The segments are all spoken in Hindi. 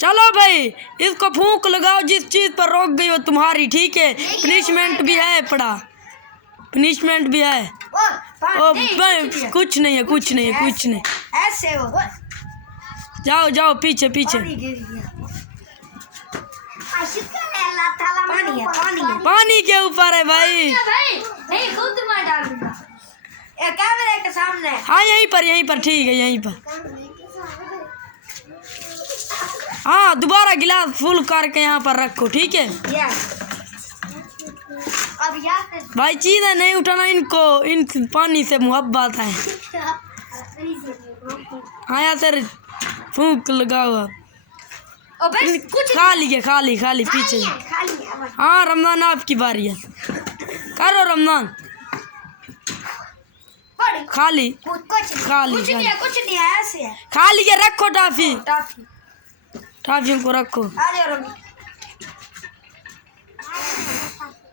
चलो भाई इसको फूंक लगाओ, जिस चीज पर रोक गई वो तुम्हारी, ठीक है। पनिशमेंट भी है पड़ा, पनिशमेंट भी है। ओ भाई कुछ नहीं है, कुछ नहीं है, कुछ नहीं। ऐसे हो, जाओ जाओ पीछे पीछे। पानी है, पानी है, पानी के ऊपर है भाई। नहीं खुद मैं डाल दूंगा कैमरे के सामने। हाँ यहीं पर ठीक है, यहीं पर। हाँ दोबारा गिलास फुल करके यहाँ पर रखो, ठीक है। अब यहाँ भाई चीज़ें नहीं उठाना इनको, इन पानी से मुहब्बत है। हाँ यहाँ से फूंक लगाओ। कुछ खाली पीछे। हाँ रमजान आपकी बारी है, करो रमजान। खाली कुछ नहीं है, ऐसे है। खाली के रखो टाफी, टाफियों को रखो।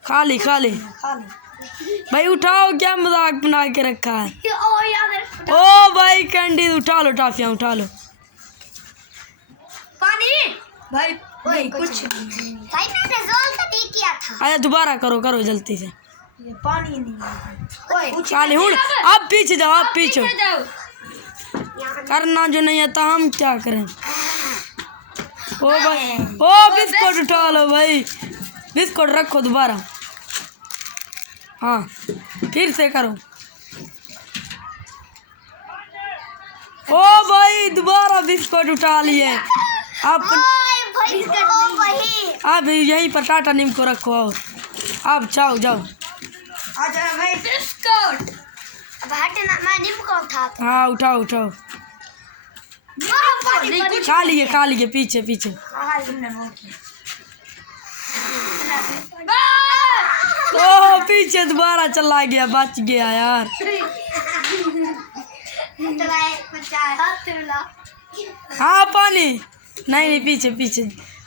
खाली भाई उठाओ, क्या मजाक बना के रखा है। ओ भाई कैंडी उठा लो, टाफियाँ उठा लो। पानी भाई कुछ नहीं भाई, मैंने रोल तो नहीं किया था। आया दोबारा करो जल्दी से। ये पानी नहीं खाली हूँ। आप पीछे जाओ, आप पीछे करना जो नहीं आता हम क्या करें। ओ भाई ओ बिस्कुट उठा लो भाई, बिस्कुट रखो दोबारा। हाँ फिर से करो। ओ भाई दोबारा बिस्कुट उठा लिए। आप यहीं पर टाटा नीम को रखो। आप जाओ। भाई बिस्कुट हटना, मैं नीम को उठाता। हाँ उठाओ। खाली है पीछे। ओह पीछे दोबारा चला गया, बच गया यार। हाँ पानी नहीं पीछे।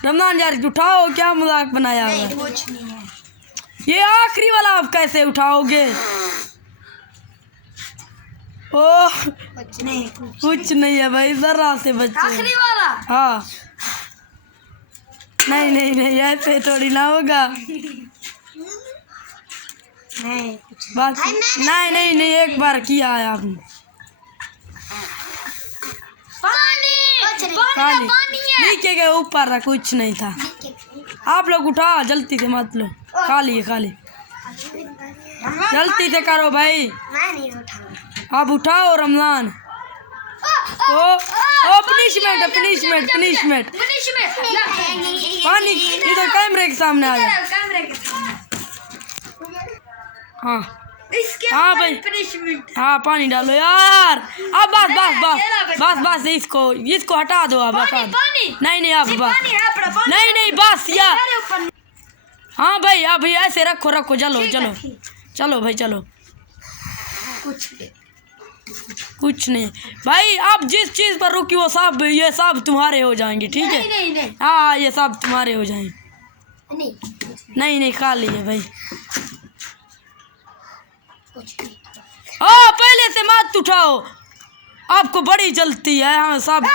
रमजान यार उठाओ, क्या मजाक बनाया हुआ। कुछ नहीं है। ये आखिरी वाला आप कैसे उठाओगे। ओह कुछ नहीं है भाई, जरा से बच्चे। आखिरी वाला। हाँ नहीं ऐसे थोड़ी ना होगा। बस नहीं एक बार किया है आपने। पानी है नीचे के ऊपर रहा, कुछ नहीं था। आप लोग उठा जल्दी से, मत लो। खाली जल्दी से करो भाई। मैं नहीं उठाऊंगा। आप उठाओ रमजान। ओ पनिशमेंट। पानी इधर कैमरे के सामने आ जाओ। हाँ भाई हाँ पानी डालो यार। अब बस इसको हटा दो। अब नहीं अब बस नहीं बस यार। हाँ भाई अब ऐसे रखो। चलो भाई चलो। कुछ नहीं भाई, आप जिस चीज पर रुकी वो सब ये सब तुम्हारे हो जाएंगे, ठीक है। नहीं। हाँ ये सब तुम्हारे हो जाएंगे। नहीं खा लिए भाई। पहले से मत उठाओ, आपको बड़ी जल्दी है। हाँ सब